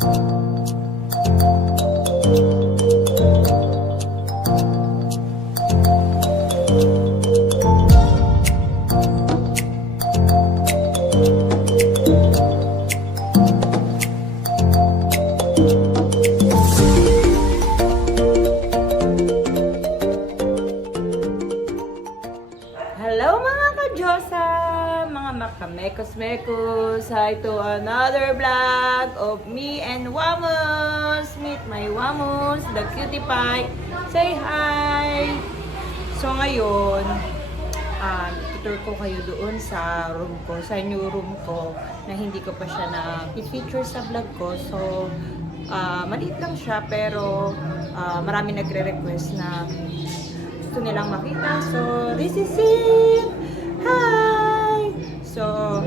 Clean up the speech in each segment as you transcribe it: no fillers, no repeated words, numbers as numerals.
Hello mga ka-Diyosa, mga makamekos-mekos. Hi to another vlog of me and Wamos. Meet my Wamos, the cutie pie. Say hi! So ngayon, tutur ko kayo doon sa room ko, sa new room ko, na hindi ko pa siya na-feature sa vlog ko. So, maliit lang siya pero marami nagre-request na gusto nilang makita. So, this is it! Hi! So,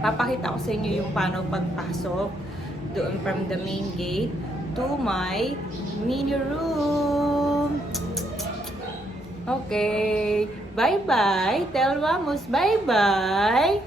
papakita ko sa inyo yung paano pagpasok doon from the main gate to my mini room. Okay. Bye-bye. Tell Wamos bye-bye.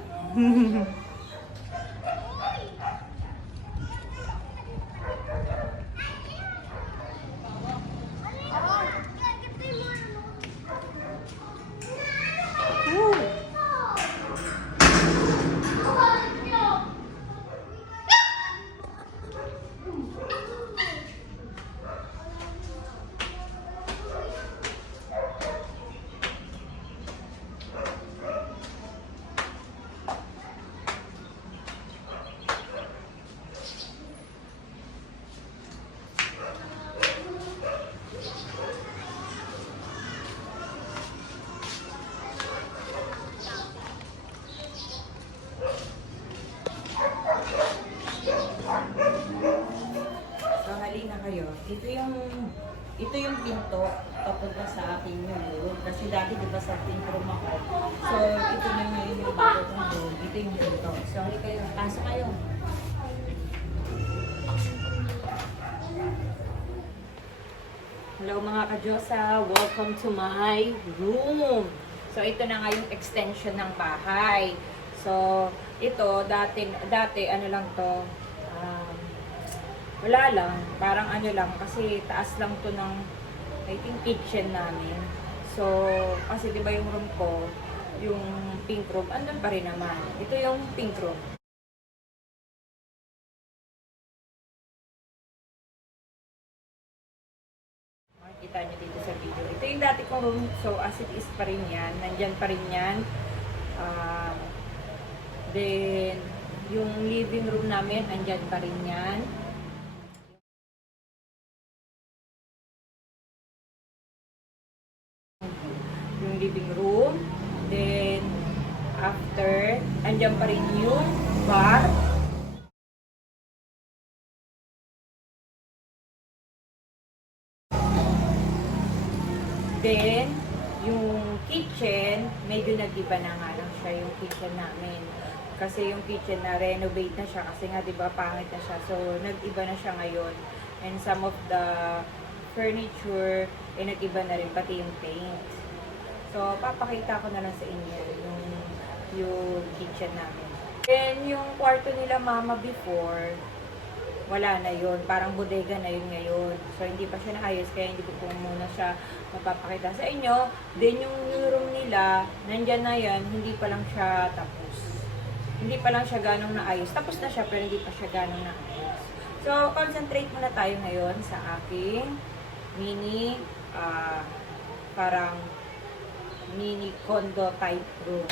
Kayo. Ito yung pinto papunta sa aking room. Kasi dati diba sa pink room ako. So, ito na yung bago kong room. Ito yung pinto. So, hindi kayo. Pasok kayo. Hello mga ka-Diyosa. Welcome to my room. So, ito na nga yung extension ng bahay. So, ito, dati ano lang to, wala lang, parang ano lang, kasi taas lang to ng, I think, kitchen namin. So, kasi diba yung room ko, yung pink room, andun pa rin naman. Ito yung pink room. Makikita nyo dito sa video. Ito yung dati kong room, so as it is pa rin yan, nandyan pa rin yan. Then, yung living room namin, andyan pa rin yan. Yung living room, then after, andyan pa rin yung bar. Then, yung kitchen, medyo nag-iba na nga lang siya yung kitchen namin. Kasi yung kitchen na renovate na siya kasi nga 'di ba pangit na siya. So, nag-iba na siya ngayon. And some of the furniture, nag-iba na rin pati yung paint. So, papakita ko na lang sa inyo yung kitchen namin. Then, yung kwarto nila mama before, wala na yun. Parang bodega na yun ngayon. So, hindi pa siya naayos, kaya hindi ko po muna siya mapapakita sa inyo. Then, yung room nila, nandyan na yan, hindi pa lang siya tapos. Hindi pa lang siya ganong naayos. Tapos na siya, pero hindi pa siya ganong naayos. So, concentrate muna tayo ngayon sa aking mini, parang mini condo type room.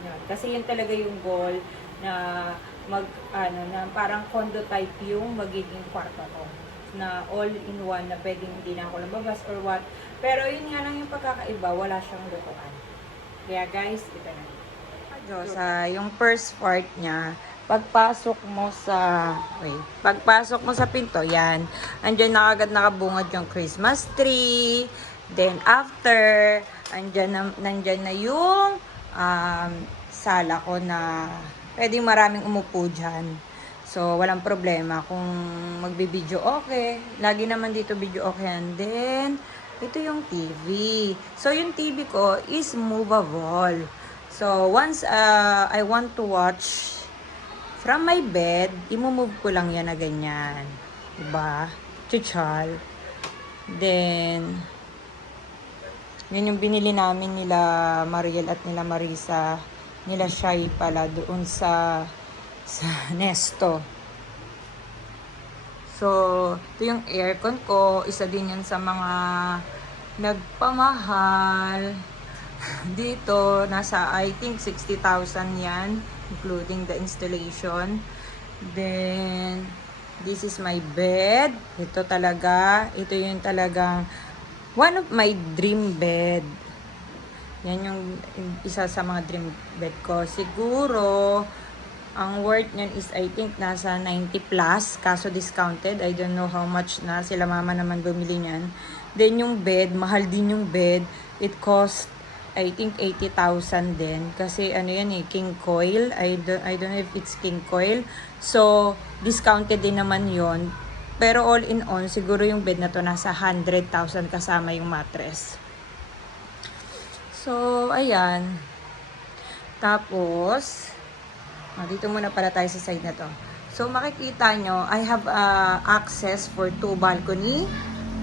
Yan. Kasi yun talaga yung goal na na parang condo type yung magiging kwarto ko. Na all in one na pwedeng hindi na ako lumabas or what. Pero yun nga lang yung pagkakaiba, wala siyang lutuan. Kaya guys, ito na. Yung first part niya, pagpasok mo sa pinto, yan. Andiyan na agad nakabungad yung Christmas tree. Then after, nandyan na yung sala ko na pwedeng maraming umupo dyan. So, walang problema kung magbibideo okay. Lagi naman dito video okay. And then, ito yung TV. So, yung TV ko is movable. So, once I want to watch from my bed, imumove ko lang yan na ganyan. Diba? Chuchal. Then, yan yung binili namin nila Mariel at nila Marisa. Nila Shai pala doon sa Nesto. So, ito yung aircon ko. Isa din yan sa mga nagpamahal. Dito, nasa I think 60,000 yan, including the installation. Then, this is my bed. Ito talaga, ito yung talagang one of my dream bed. Yan yung isa sa mga dream bed ko. Siguro, ang worth nyan is I think nasa 90 plus, kaso discounted. I don't know how much na. Sila mama naman bumili nyan. Then yung bed, mahal din yung bed. It cost I think 80,000 din. Kasi ano yan eh, king coil. I don't know if it's king coil. So, discounted din naman yon. Pero all in all, siguro yung bed na to nasa 100,000 kasama yung mattress. So, ayan. Tapos, dito muna pala tayo sa side na to. So, makikita nyo, I have access for 2 balcony,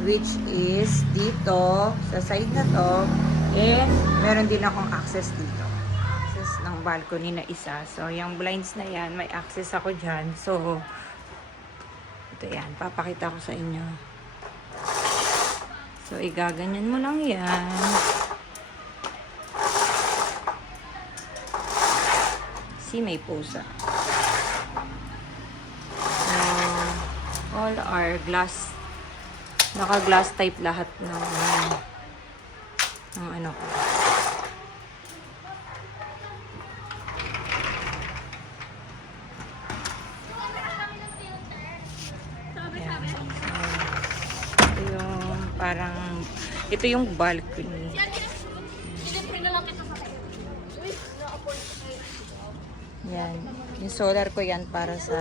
which is dito, sa side na to. And, meron din akong access dito. Access ng balcony na isa. So, yung blinds na yan, may access ako dyan. So, ito yan. Papakita ko sa inyo. So, igaganyan mo lang yan. See, may pusa. So, all are glass. Naka-glass type lahat ng ano ko. Ito yung parang, ito yung balcony. Yan. Yung solar ko yan para sa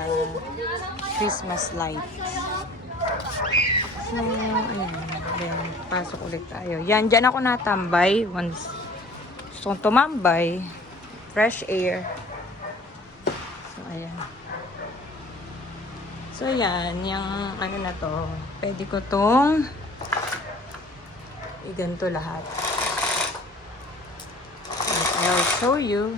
Christmas lights. So, ayan. Then, pasok ulit tayo. Yan, dyan ako natambay. Once gusto kong tumambay. Fresh air. So, ayan. So, yan. Yung ano na to. Pwede ko tong iganto lahat. I'll show you.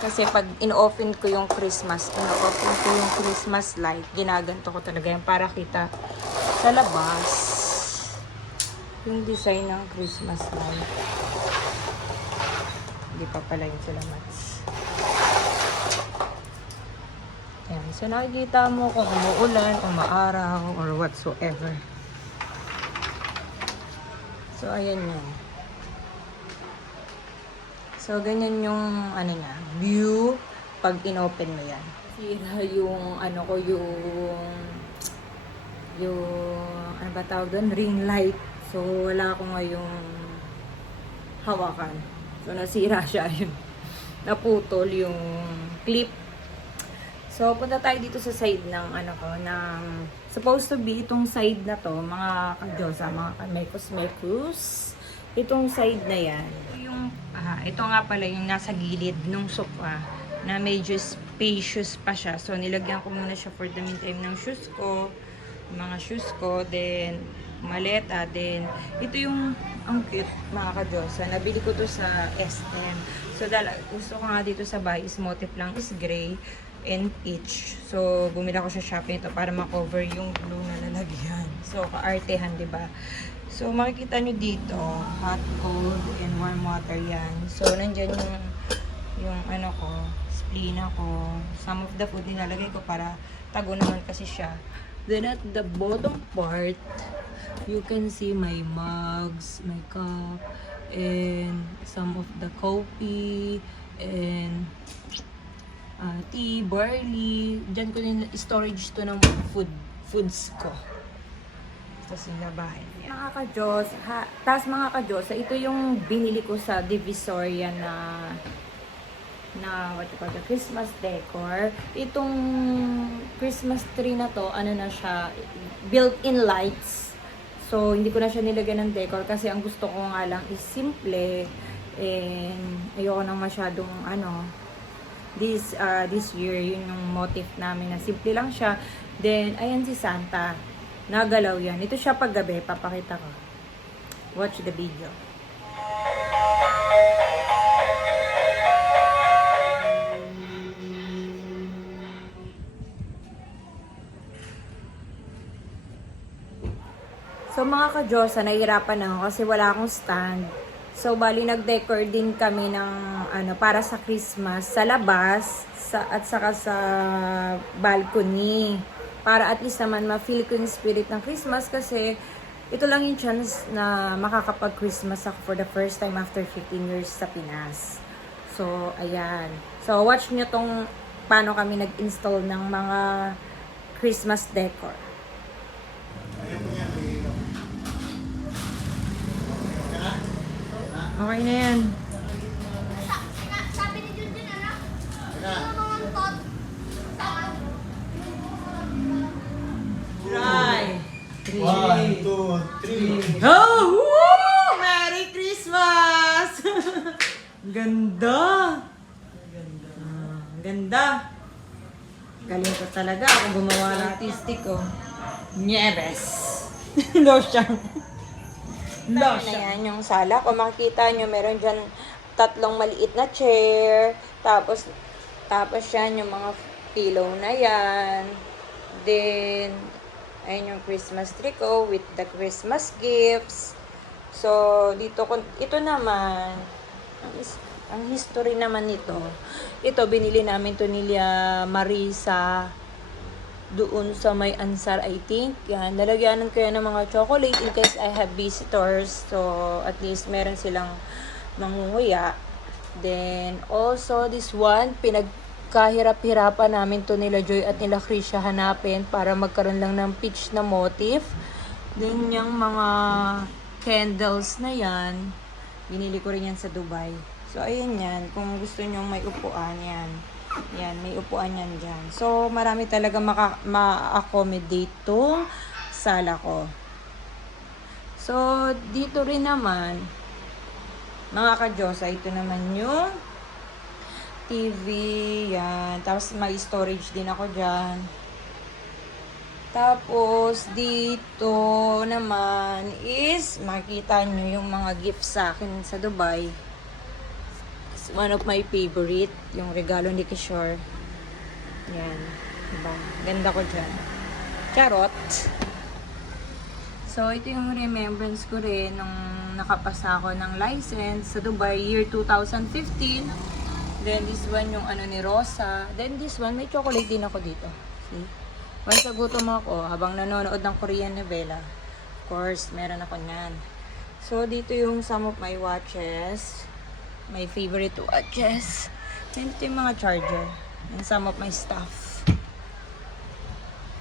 Kasi pag in-open ko yung Christmas light, ginaganto ko talaga yan para kita sa labas yung design ng Christmas light. Hindi pa pala yung salamats. Yan. So nakikita mo kung umuulan, umaaraw, or whatsoever. So ayan yan. So, ganyan yung, ano niya, view pag in-open mo yan. Sira yung, ano ko, ano ba tawag doon? Ring light. So, wala ko ngayong hawakan. So, nasira siya yun. Naputol yung clip. So, punta tayo dito sa side ng, ano ko, ng, supposed to be itong side na to, mga kadyosa, mga kamekos-mekos. Itong side na yan. Ito nga pala yung nasa gilid nung sofa na medyo spacious pa siya. So, nilagyan ko muna siya for the meantime ng shoes ko. Mga shoes ko. Then, maleta. Then, ito yung ang cute mga kadyosa. Nabili ko to sa SM. So, gusto ko nga dito sa bahay is motif lang is gray and peach. So, bumili ko sa Shopee ito para makover yung blue na lalagyan. So, kaartehan, diba? So, makikita nyo dito, hot, cold, and warm water yan. So, nandyan yung ano ko, spleen ko. Some of the food nilalagay ko para tago naman kasi siya. Then, at the bottom part, you can see my mugs, my cup, and some of the coffee, and tea, barley. Diyan ko din storage to ng foods ko. Tapos yung labahin. Mga ka-Diyos, tapos mga ka-Diyos, ito yung binili ko sa Divisoria na na what you call the Christmas decor. Itong Christmas tree na to, ano na siya, built-in lights. So, hindi ko na siya nilagyan ng decor kasi ang gusto ko nga lang is simple and ayoko nang masyadong ano, this year, yun yung motif namin na simple lang siya. Then, ayan si Santa. Nagalaw yan. Ito siya paggabi, papakita ko. Watch the video. So mga ka-Diyosa, nahihirapan ako kasi wala akong stand. So bali nag-decor din kami ng ano para sa Christmas sa labas at saka sa balcony. Para at least naman ma-feel ko yung spirit ng Christmas kasi ito lang yung chance na makakapag-Christmas ako for the first time after 15 years sa Pinas. So ayan. So watch nyo tong paano kami nag-install ng mga Christmas decor. Okay na yan. Sabi ni Junjun, ano? Mamantot. Try. 1, 2, 3. Oh! Woo! Merry Christmas! Ganda! Ganda! Galing ko talaga ako gumawa ng artistic ko. Nieves! Losyang. Na yan yung sala. Kung makikita nyo, meron dyan 3 maliit na chair. Tapos yan yung mga pillow na yan. Then, ayun yung Christmas tree ko with the Christmas gifts. So, dito, ito naman, ang history naman nito. Ito, binili namin to nila Marisa doon sa may Ansar, I think. Yan, lalagyanan ko yan ng mga chocolate in case I have visitors. So, at least meron silang mangunguya. Then, also this one, pinagkahirap-hirapan namin to nila Joy at nila Krisha hanapin para magkaroon lang ng peach na motif. Then, yung mga candles na yan, binili ko rin yan sa Dubai. So, ayan yan. Kung gusto nyo may upuan, yan. Yan, may upuan yan dyan. So, marami talaga ma-accommodate tong sala ko. So, dito rin naman, mga ka-Diyosa, ito naman yung TV, yan. Tapos, may storage din ako dyan. Tapos, dito naman is, makikita nyo yung mga gifts sa akin sa Dubai. One of my favorite, yung regalo ni Kishore. Yan. Diba? Ganda ko dyan. Charot. So, ito yung remembrance ko rin nung nakapasa ako ng license sa Dubai year 2015. Then, this one yung ano ni Rosa. Then, this one, may chocolate din ako dito. See? Once nagutom ako, habang nanonood ng Korean novela, of course, meron ako nyan. So, dito yung some of my watches. My favorite watches. And ito yung mga charger. And some of my stuff.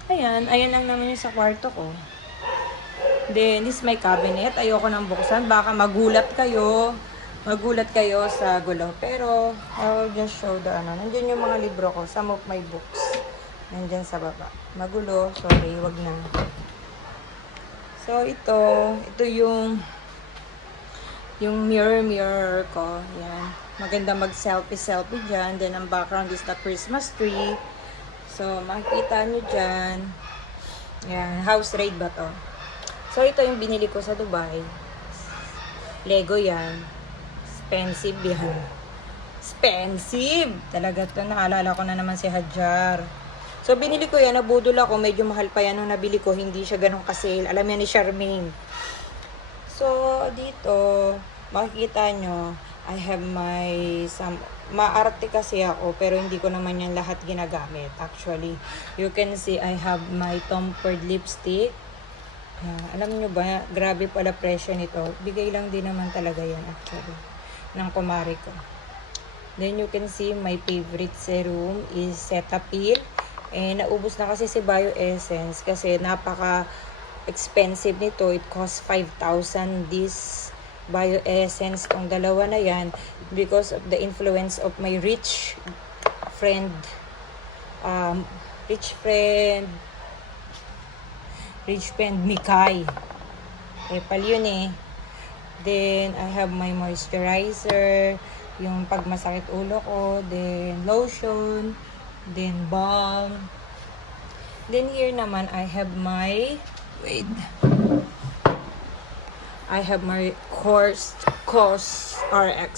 Ayan. Ayan lang naman yung sa kwarto ko. Then, this is my cabinet. Ayoko nang buksan. Baka magulat kayo. Magulat kayo sa gulo. Pero, I'll just show the ano. Nandiyan yung mga libro ko. Some of my books. Nandiyan sa baba. Magulo. Sorry, wag na. So, ito yung mirror ko. Yan. Maganda mag-selfie dyan. Then, ang background is the Christmas tree. So, makikita nyo dyan. Yan. House raid ba to? So, ito yung binili ko sa Dubai. Lego yan. Expensive yan. Expensive! Talaga to. Naalala ko na naman si Hajar. So, binili ko yan. Nabudol ako. Medyo mahal pa yan nung nabili ko. Hindi siya ganun ka-sale. Alam yan ni Charmaine. So, dito, makikita nyo, I have maarte kasi ako, pero hindi ko naman yan lahat ginagamit. Actually, you can see, I have my Tom Ford lipstick. Alam nyo ba, grabe pala presyo nito. Bigay lang din naman talaga yan, actually, ng kumari ko. Then, you can see, my favorite serum is Cetaphil. Naubos na kasi si Bio Essence kasi napaka expensive nito. It costs 5,000 this Bio Essence, tong dalawa na yan, because of the influence of my rich friend, Mikay. Epal yun eh. Then, I have my moisturizer, yung pag masakit ulo ko, then lotion, then balm. Then here naman, I have my COS RX.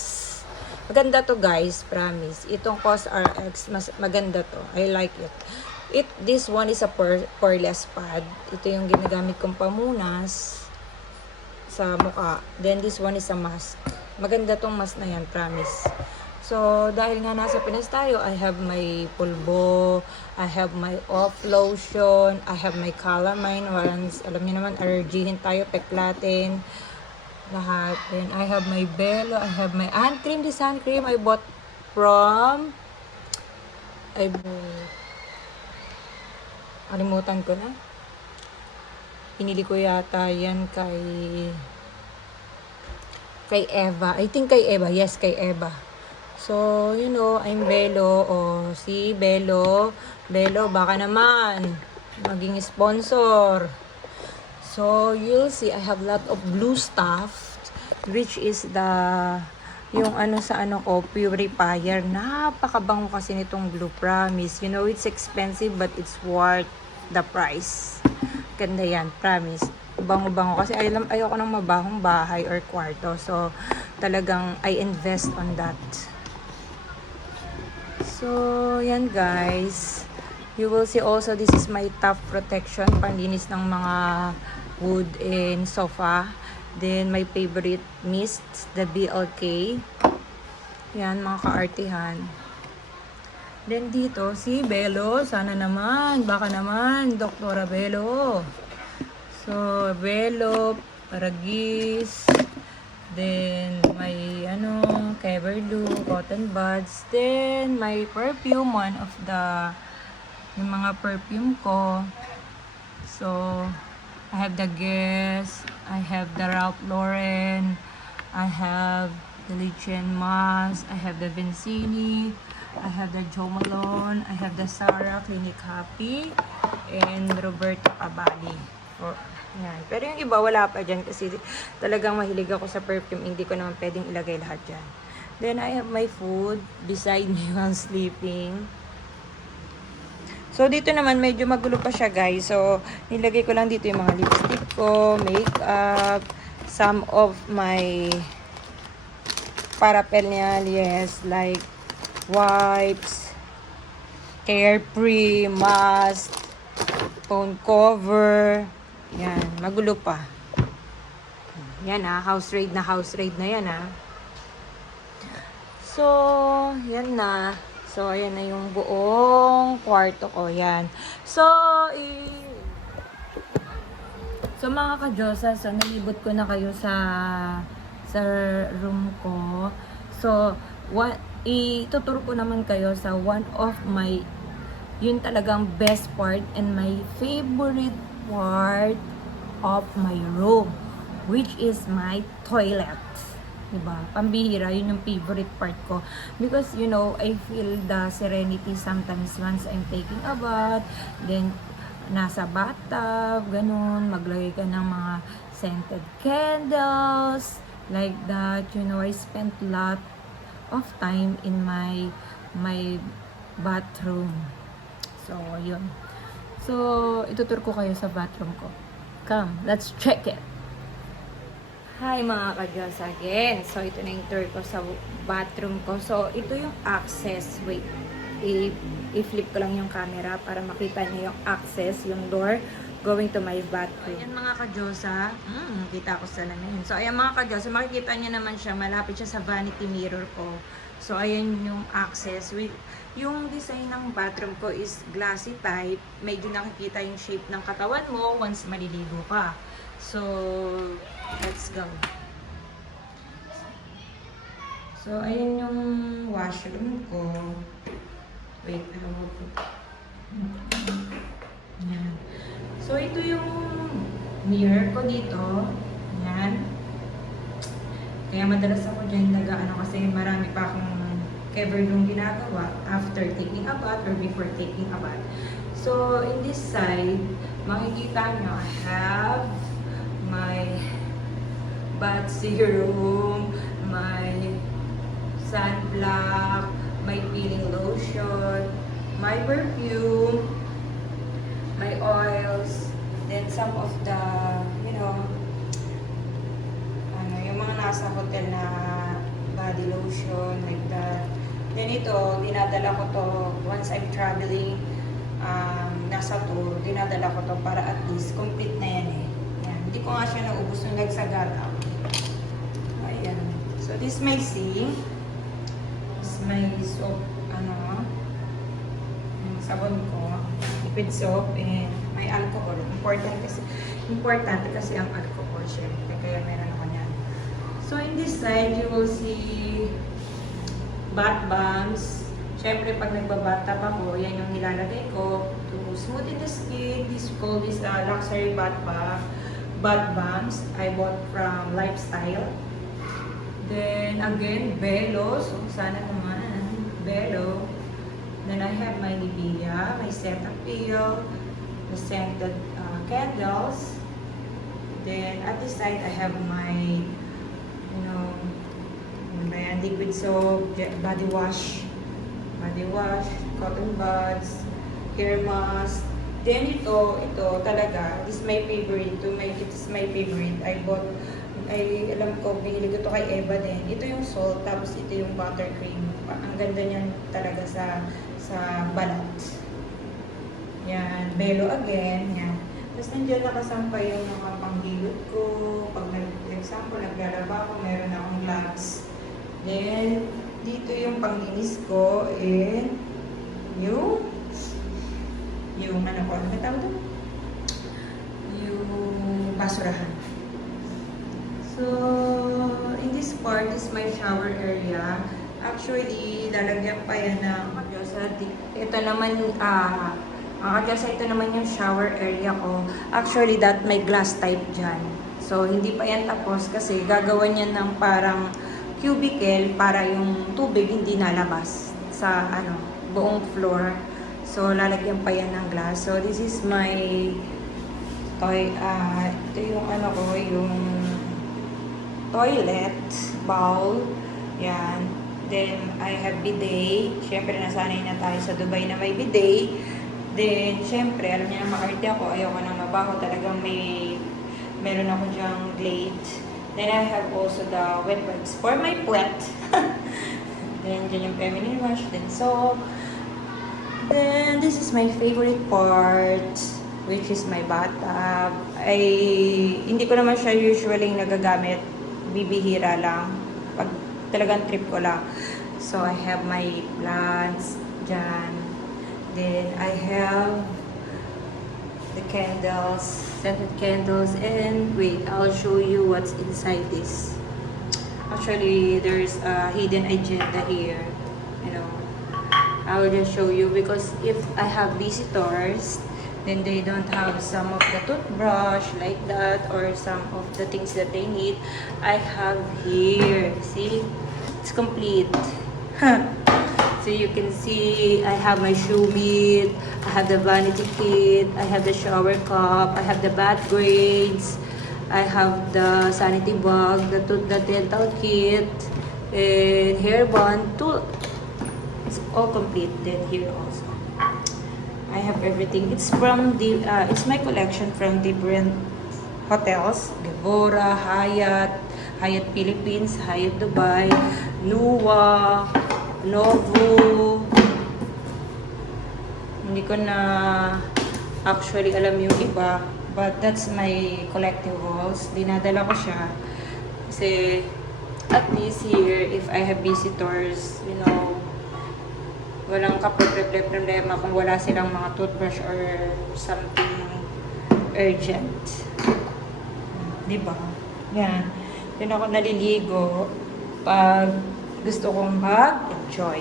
Maganda to guys, promise. Itong COS RX, mas maganda to. I like it. This one is a poreless pad. Ito yung ginagamit kong pamunas sa mukha. Then this one is a mask. Maganda tong mask na yan, promise. So, dahil nga nasa Pinas tayo, I have my pulbo, I have my off lotion, I have my calamine ones. Alam niyo naman, allergyhin tayo, peklatin, lahat. Then, I have my Bello, I have my hand cream. This hand cream I bought from, kalimutan ko na. Pinili ko yata yan kay Eva. I think kay Eva. Yes, kay Eva. So, you know, I'm Bello. O, si Bello. Bello, baka naman maging sponsor. So, you'll see, I have lot of blue stuff, which is yung purifier. Napakabango kasi nitong blue, promise. You know, it's expensive, but it's worth the price. Ganda yan, promise. Bango-bango. Kasi ayoko ng mabahong bahay or kwarto. So, talagang I invest on that. So, yan guys. You will see also, this is my top protection. Panlinis ng mga wood and sofa. Then, my favorite mist, the BLK. Yan, mga kaartihan. Then, dito, si Bello. Sana naman, baka naman, Doktora Bello. So, Bello, Paragis. Then, may, Keverlu, cotton buds. Then, my perfume, one of yung mga perfume ko. So, I have the Guess, I have the Ralph Lauren, I have the Lichen Mas, I have the Vincini, I have the Jo Malone, I have the Sarah Clinic Happy, and Roberto Cavalli. Yan. Pero yung iba, wala pa dyan kasi talagang mahilig ako sa perfume. Hindi ko naman pwedeng ilagay lahat dyan. Then, I have my food beside me while sleeping. So, dito naman, medyo magulo pa siya, guys. So, nilagay ko lang dito yung mga lipstick ko, makeup, some of my paraphernalia, like wipes, Carefree, mask, phone cover. Yan, magulo pa. Yan house raid na yan So, yan na. So, ayan na yung buong kwarto ko. Yan. So, mga ka-Diyosa, so, nalibot ko na kayo sa room ko. So, ituturo ko naman kayo sa one of my, yun talagang best part and my favorite part of my room, which is my toilet. Diba? Pambihira, yun yung favorite part ko. Because, you know, I feel the serenity sometimes once I'm taking a bath, then, nasa bathtub, ganun, maglagay ka ng mga scented candles, like that. You know, I spent lot of time in my bathroom. So, yun. So, ituturo ko kayo sa bathroom ko. Come, let's check it. Hi mga ka-Diyos again. So, ito na yung tour ko sa bathroom ko. So, ito yung access. Wait, i-flip ko lang yung camera para makita niyo yung access, yung door going to my bathroom. Ayan mga ka-Diyos kita ko sa lamin. So, ayan mga ka-Diyos, makikita niyo naman siya, malapit siya sa vanity mirror ko. So, ayan yung access. Yung design ng bathroom ko is glassy type. Medyo nakikita yung shape ng katawan mo once maliligo ka. So, let's go. So, ayan yung washroom ko. Wait, Yan. So, ito yung mirror ko dito. Yan. Kaya madalas ako dyan nag-ano kasi marami pa akong cover yung ginagawa after taking a bath or before taking a bath. So, in this side, makikita nyo, I have my bath serum, my sunblock, my peeling lotion, my perfume, my oils, then some of the, you know, yung mga nasa hotel na body lotion, like that. Then ito, dinadala ko to once I'm traveling, nasa tour, dinadala ko to para at least complete na yan eh. Yan. Hindi ko nga siya naubos nung nagsagata. Ayan. So this may sink. This may soap, yung sabon ko, liquid soap, and may alcohol. Important kasi ang alcohol, syempre. Kaya meron ako niyan. So in this side, you will see bath bombs. Syempre, pag nagbabata pa ako, yan yung nilalagay ko to smoothen the skin. This called this luxury bath bombs. I bought from Lifestyle. Then again, Belo. So sana naman, Belo. Then I have my Nivea, my Cetaphil, the scented candles. Then at this side, I have my, liquid soap, body wash, cotton buds, hair mask. Then ito talaga, this is my favorite. To make it is my favorite. Alam ko, binili ko to kay Eva din. Ito yung salt, tapos ito yung buttercream. Ang ganda niyan talaga sa balat. Yan, Belo again, yan. Tapos nandiyan nakasampay yung mga panghilot ko. Pag example, naglalaba ako, meron akong gloves. Then, dito yung panglinis ko, and yung ano ko, ano tawag doon? Yung basurahan. So, in this part is my shower area. Actually, lalagyan pa yan ng kadyosa. Ito naman, kadyosa, ito naman yung shower area ko. Actually, that may glass type dyan. So, hindi pa yan tapos kasi gagawan yan ng parang cubicle para yung tubig hindi nalabas sa buong floor. So, lalagyan pa yan ng glass. So, this is my ito yung yung toilet bowl. Yan. Then, I have bidet. Siyempre, nasanay na tayo sa Dubai na may bidet. Then, siyempre, alam niya na maarte ako. Ayoko nang mabaho. Talagang meron ako dyang Glade. Then, I have also the wet wipes for my plant. Then, dyan yung feminine wash. Then, soap. Then, this is my favorite part, which is my bathtub. Hindi ko naman siya usually nagagamit. Bibihira lang. Pag talagang trip ko lang. So, I have my plants dyan. Then, I have the candles, scented candles, and wait, I'll show you what's inside this. Actually, there's a hidden agenda here. I will just show you because if I have visitors, then they don't have some of the toothbrush like that or some of the things that they need. I have here. See? It's complete. So you can see I have my shoe mitt, I have the vanity kit, I have the shower cup, I have the bath grades, I have the sanity bag, the dental kit, and hair band. It's all complete. Then here also, I have everything. It's from it's my collection from different hotels: Devora, Hyatt Philippines, Hyatt Dubai, Nuwa, Novo. Hindi ko na actually alam yung iba, but that's my collectibles. Dinadala ko siya kasi at least here, if I have visitors, walang problema kung wala silang mga toothbrush or something urgent. Diba? Yan. Yan ako naliligo pag gusto kong mag-enjoy.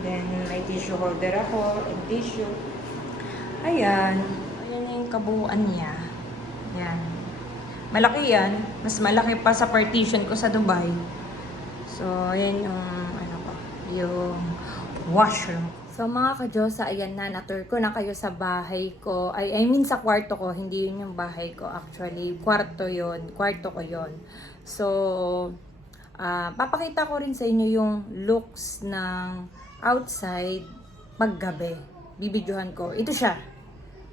Then, may tissue holder ako and tissue. Ayan. Ayan yung kabuuan niya. Yan. Malaki yan. Mas malaki pa sa partition ko sa Dubai. So, ayan yung, ano ko, yung washroom. So, mga ka-Diyosa, ayan na, na-tour ko na kayo sa bahay ko. I mean, sa kwarto ko. Hindi yun yung bahay ko, actually. Kwarto ko yun. So, papakita ko rin sa inyo yung looks ng outside paggabi. Bibidyohan ko. Ito siya.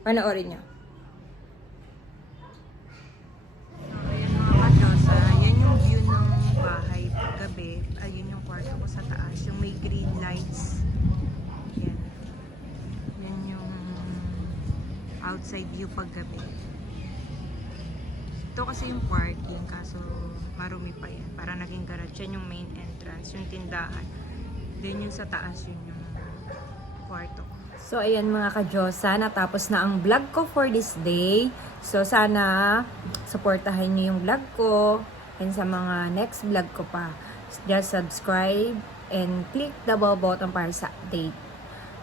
Panoorin nyo. Ayan mga ka-Diyosa, yan yung view ng bahay paggabi. Ayun yung kwarto ko sa taas, yung may green lights. Yan. Yan yung outside view paggabi. Ito kasi yung parking, kaso marumi pa yan. Para naging garage. Yan yung main entrance, yung tindahan. Then yung sa taas, yun yung kwarto ko. So, ayan mga ka-Diyosa, natapos na ang vlog ko for this day. So, sana supportahan niyo yung vlog ko and sa mga next vlog ko pa. Just subscribe and click the bell button para sa update.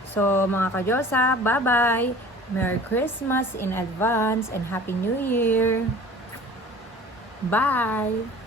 So, mga ka-Diyosa, bye-bye! Merry Christmas in advance and Happy New Year! Bye!